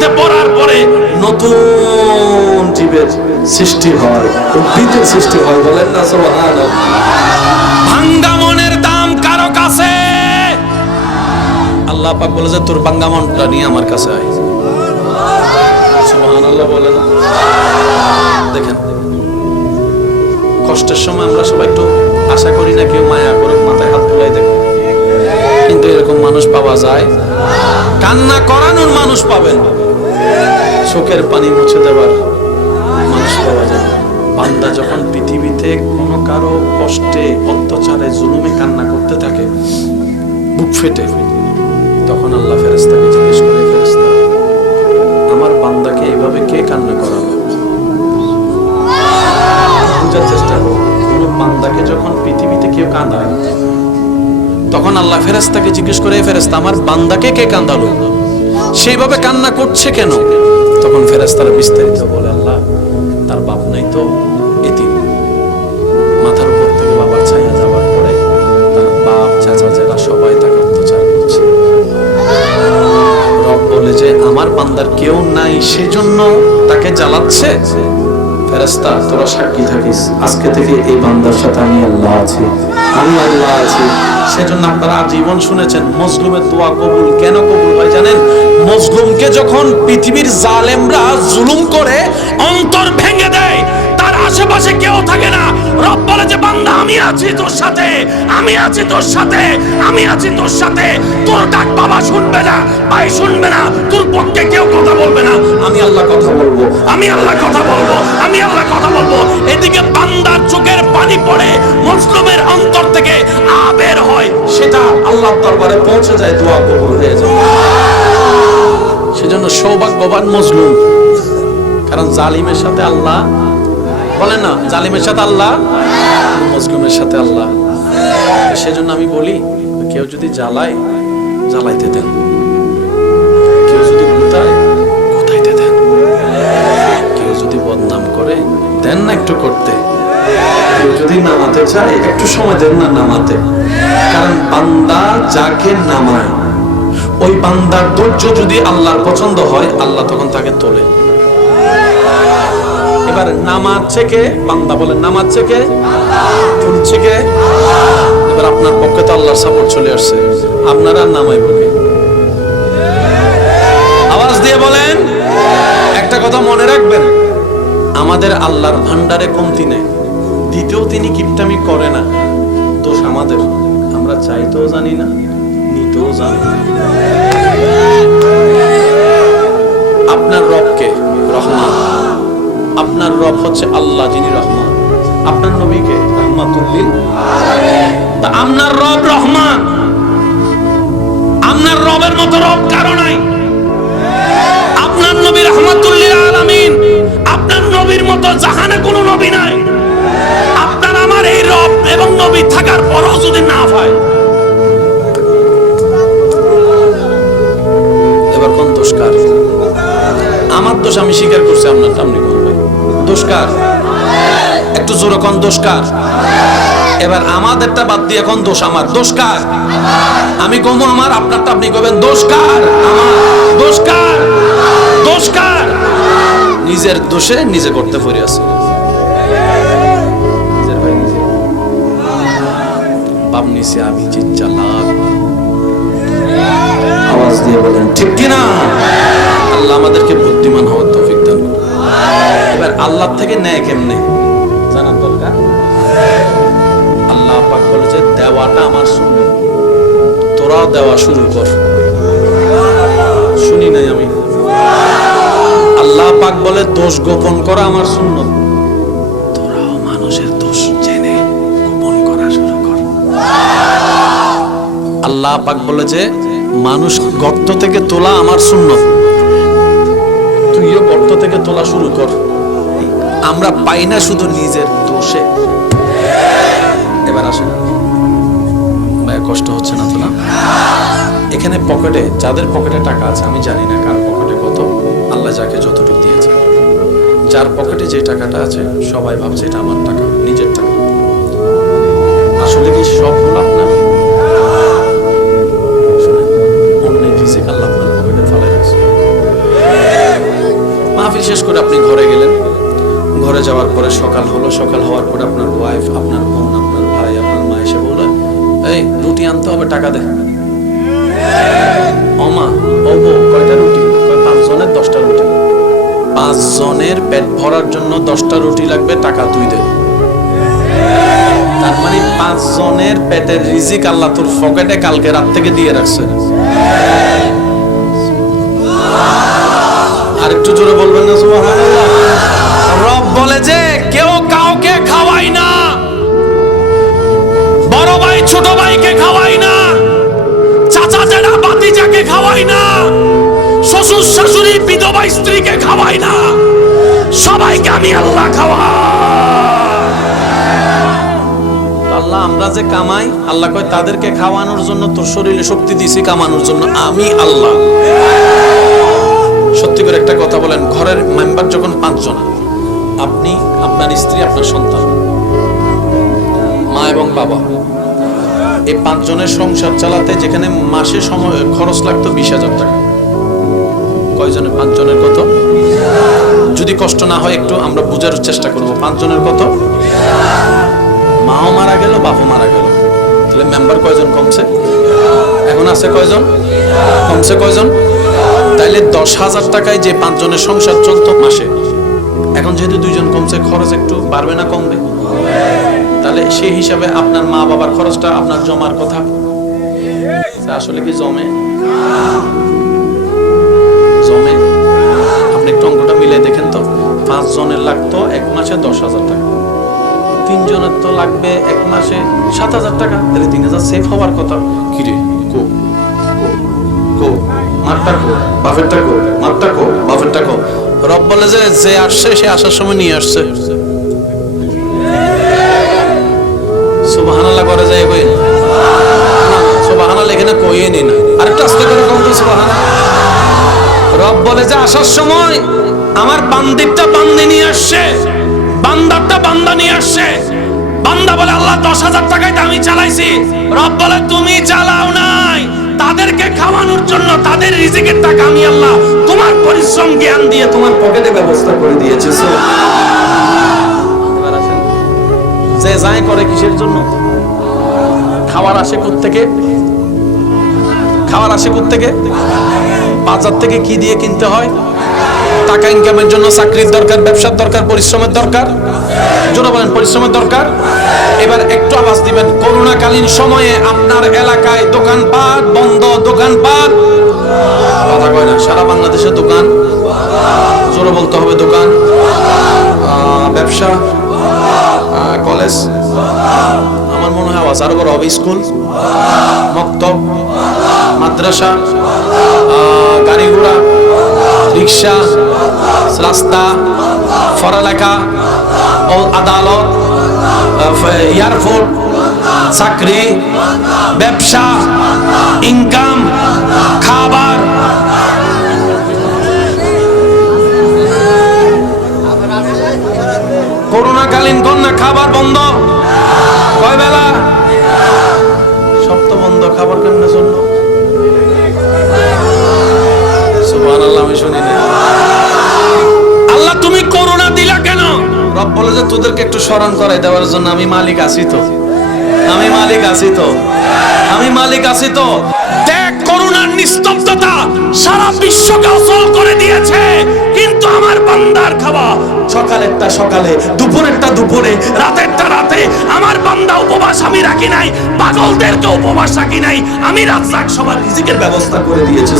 মাটিতে পড়ার পরে নতুন জীবের সৃষ্টি হয়, উদ্ভিদের সৃষ্টি হয়। বলেন না সুবহানাল্লাহ। ভাঙ্গা মনের দাম কারো কাছে? আল্লাহ পাক বলে যে তোর ভাঙ্গা মনটা নিয়ে আমার কাছে আয়। সুবহানাল্লাহ বলেন। দেখেন, কষ্টের সময় আমরা সবাই একটু আশা করি না কেউ মায়া করে মাথায় হাত বুলাই দেখে, কিন্তু এরকম মানুষ পাওয়া যায়? কান্না করানোর মানুষ পাবেন, চোখের পানি মুছে দেওয়ার মানুষ পাওয়া যায়। বান্দা যখন পৃথিবীতে কোনো কারো কষ্টে, অত্যাচারে, জুলুমে কান্না করতে থাকে বুক ফেটে, তখন আল্লাহ ফেরেশতাকে জিজ্ঞেস করে, ফেরেশতা আমার বান্দাকে এইভাবে কে কান্না করাবে? বুঝার চেষ্টা করো, কোন বান্দাকে যখন পৃথিবীতে কেউ কাঁদায়, তখন আল্লাহ ফেরেশতাকে জিজ্ঞেস করে, ফেরেশতা আমার বান্দাকে কে কাঁদালো, সেইভাবে কান্না করছে কেন? তখন ফেরেশতারা বিস্তারিত বলে, আল্লাহ তার বাপ নাই তো, এতিম, মাথার উপর থেকে বাবার ছায়া যাওয়ার পরে তার বাপ চাচা যারা সবাই তাকে অত্যাচার করছে। রব বলে যে আমার বান্দার কেউ নাই, সেজন্য তাকে জ্বালাচ্ছে। ফেরেশতা তোরা সাক্ষী থাকিস, আজকে থেকে এই বান্দার সাথে আমি আল্লাহ আছি, আমি আল্লাহ আছি। সেজন্য আপনারা আজীবন শুনেছেন মজলুমের দোয়া কবুল কেন কবুল হয় জানেন? মজলুমকে যখন পৃথিবীর জালেমরা জুলুম করে অন্তর ভেঙে দেয়, তার আশেপাশে কেউ থাকে না, রব বলে যে বান্দা আমি আছি তোর সাথে, আমি আছি তোর সাথে, আমি আছি তোর সাথে। তোর ডাক বাবা শুনবে না, ভাই শুনবে না, তোর পক্ষে কেউ কথা বলবে না, আমি আল্লাহ কথা বলবো, আমি আল্লাহ কথা বলবো, আমি আল্লাহ কথা বলবো। এদিকে বান্দার চোখের পানি পড়ে, মজলুমের অন্তর থেকে বের হয়, সেটা আল্লাহর দরবারে পৌঁছে যায়, দোয়া কবুল হয়ে যায়। সেজন্য সৌভাগ্যবান মজলুম, কারণ জালিমের সাথে আল্লাহ, বলেন না জালিমের সাথে আল্লাহ, মজলুমের সাথে আল্লাহ। সেজন্য আমি বলি, কেউ যদি জ্বালায় জ্বালাইতে দেন, কেউ যদি গুতায় গুতাইতে দেন, কেউ যদি বদনাম করে দেন না একটু করতে, কেউ যদি নামাতে চায় একটু সময় দেন না নামাতে। কারণ বান্দা যাকে নামায়, ওই বান্দার ধৈর্য যদি আল্লাহর পছন্দ হয়, আল্লাহ তখন তাকে তোলে। এবার নামাচ্ছে কে? বান্দা বলে নামাচ্ছে কে, তুলছে কে? এবার আপনার পক্ষে তো আল্লাহর সাপোর্ট চলে আসছে, আপনারা নামাইব কে? আওয়াজ দিয়ে বলেন। একটা কথা মনে রাখবেন, আমাদের আল্লাহর ভান্ডারে কমতি নেই, দিতেও তিনি কিপটামি করে না, দোষ আমাদের, আমরা চাইতেও জানি না, নিতেও জানি না। আপনার রবকে রহমান, আপনার রব হচ্ছে আল্লাহ যিনি রহমান, আপনার নবীকে রাহমাতুল্লিল আলামিন। তা আপনার রব রহমান, আপনার রবের মতো রব কারো নাই। আপনার নবী রাহমাতুল্লিল আলামিন, আপনার নবীর মতো জাহানে কোনো নবী নাই। আপনার আমার এই রব এবং নবী থাকার পরও যদি না হয়, এবার কোন দোষ কার? আমার দোষ আমি স্বীকার করছি, আপনারটা আপনি করবেন। দোষ কার? একটু জোরে কোন দোষ কার? এবার আমাদেরটা বাদ দিয়ে এখন দোষ আমার। দোষ কার? আমি কমু আমার, আপনারটা আপনি করবেন। দোষ কার? আমার। দোষ কার? দোষ কার? নিজের দোষে নিজে করতে পড়ে আছে। বাপ নিচে আমি যে চালাক, আওয়াজ দিয়ে বলেন ঠিক কিনা? আল্লাহ আমাদেরকে বুদ্ধিমান হওয়ার তৌফিক দান করুন। এবার আল্লাহ থেকে নেয় কেমনে জানার দরকার। আল্লাহ পাক বলে যে দেওয়াটা আমার সুন্নাত, তোরাও দেওয়া শুরু কর। শুনি নাই আমি। আল্লাহ পাক বলে দোষ গোপন করা আমার সুন্নাত, তোরাও মানুষের দোষ জেনে গোপন করা শুরু কর। আল্লাহ পাক বলে যে মানুষ গর্ত থেকে তোলা আমার সুন্নাত, তুইও গর্ত থেকে তোলা শুরু কর। আমরা পাই না শুধু নিজের দোষে। এবার আসেন ভাই, কষ্ট হচ্ছে না তো না? এখানে পকেটে, যাদের পকেটে টাকা আছে, আমি জানি না কার পকেটে কত, আল্লাহ যাকে যতটুকু দিয়েছে, যার পকেটে যে টাকাটা আছে সবাই ভাবছে এটা আমার টাকা, নিজের টাকা। আসলে কি সবগুলো আপনার? অন্যের রিজিক আল্লাহ আপনার পকেটে ফেলে রাখছে। যাওয়ার পরে সকাল হলো, সকাল হওয়ার পরে আপনার ওয়াইফ, আপনার বোন, আপনার ভাই, আপনার মা এসে বলে, এই রুটি আনতে হবে, টাকা দে। ওমা ও বউ, কয়টা রুটি? 5 জনের 10টা রুটি। 5 জনের পেট ভরার জন্য 10টা রুটি লাগবে, টাকা তুই দে। তার মানে 5 জনের পেটের রিজিক আল্লাহ তোর পকেটে কালকে রাত থেকে দিয়ে রাখছে। আর একটু জোরে বলবেন না সুবহানাল্লাহ। রব বলে যে কেউ কাউকে খাওয়ায় না, বড় ভাই ছোট ভাইকে খাওয়ায় না, চাচা জেঠা ভাতিজাকে খাওয়ায় না, শ্বশুর শাশুড়ি বিধবা স্ত্রীকে খাওয়ায় না, সবাইকে আমি আল্লাহ খাওয়াই। আল্লাহ আমরা যে কামাই, আল্লাহ কয় তাদেরকে খাওয়ানোর জন্য তোর শরীরে শক্তি দিয়েছি, কামানোর জন্য আমি আল্লাহ। সত্যি করে একটা কথা বলেন, ঘরের মেম্বার যখন 5 জন, আপনি, আপনার স্ত্রী, আপনার সন্তান, মা এবং বাবা, এই 5 জনের সংসার চালাতে যেখানে মাসে সময় খরচ লাগতো 20,000 টাকা, কয়জনের? 5 জনের কত? যদি কষ্ট না হয় একটু আমরা বোঝার চেষ্টা করব। 5 জনের কত? মাও মারা গেল, বাপও মারা গেল, তাহলে মেম্বার কয়জন কমছে? এখন আছে কয়জন? কমছে কয়জন? তাইলে 10,000 টাকায় যে 5 জনের সংসার চলতো মাসে, এখন যেহেতু 2 জন কমছে, খরচ একটু বাড়বে না কমবে? তাহলে সেই হিসাবে আপনার মা বাবার খরচটা আপনার জমার কথা, আসলে কি জমে? জমে? আপনি একটু অঙ্কটা মিলে দেখেন তো। 5 জনের লাগতো 1 মাসে 10,000 টাকা, 3 জনের তো লাগবে 1 মাসে 7,000 টাকা, তাহলে 3,000 সেভ হওয়ার কথা। কিরে কো কো মারটা কো, বাফেরটা কো, মারটা কো, বাফেরটা কো। রব বলে যে যে আসছে সে আসার সময় নিয়ে আসছে। সুবহানাল্লাহ করে যায় কই? সুবহানাল্লাহ এখানে কইয়ে নি না, আরেকটু আস্তে করে কোন তো সুবহানাল্লাহ। রব বলে যে আসার সময় আমার বান্দিরটা বান্দি নিয়ে আসছে, বান্দারটা বান্দা নিয়ে আসছে। বান্দা বলে আল্লাহ 10,000 টাকায় তো আমি চালাইছি। রব বলে তুমি চালাও নাই, তাদেরকে খাওয়ানোর জন্য তাদের রিজিকের টাকা আমি আল্লাহ তোমার পরিশ্রম জ্ঞান দিয়ে তোমার পকেটে ব্যবস্থা করে দিয়েছি। যে যায় করে কিসের জন্য? খাওয়ার আসে কোত্থেকে? খাওয়ার আসে কোত্থেকে? বাজার থেকে কি দিয়ে কিনতে হয়? টাকা ইনকামের জন্য চাকরির দরকার, ব্যবসার দরকার, পরিশ্রমের দরকার। জোরে বলেন পরিশ্রমের দরকার। এবার একটু আওয়াজ দিবেন। করোনাকালীন সময়ে আপনার এলাকায় দোকানপাট বন্ধ, দোকানপাট কথা কয় না, সারা বাংলাদেশে দোকান, জোরে বলতে হবে দোকান, ব্যবসা, কলেজ, আমার মনে হয় আওয়াজ আরো বড় হবে, স্কুল, মক্তব, মাদ্রাসা, গাড়ি ঘোড়া, রিক্সা, রাস্তা, পড়ালেখা, আদালত, এয়ারপোর্ট, চাকরি, ব্যবসা, ইনকাম, খাবার। করোনাকালীন কন্যা খাবার বন্ধ, কয় বেলা? সব তো বন্ধ, খাবার কেমনে জন্য? সুবহানাল্লাহ, আমি শুনি না। আল্লাহ তুমি করোনা দিলা কেন? রব বলে যে তোদেরকে একটু স্মরণ করাই দেওয়ার জন্য আমি মালিক আছি তো, আমি মালিক আছি তো, আমি মালিক আছি তো। দেখ করোনার নিস্তব্ধতা সারা বিশ্বকে অচল করে দিয়েছে, কিন্তু আমার বান্দার খাওয়া সকালেরটা সকালে, দুপুরেরটা দুপুরে, রাতেরটা রাতে। আমার বান্দা উপবাস আমি রাখি নাই, পাগলদেরকে উপবাস রাখি নাই, আমি রাজ্জাক সবার রিজিকের ব্যবস্থা করে দিয়েছি।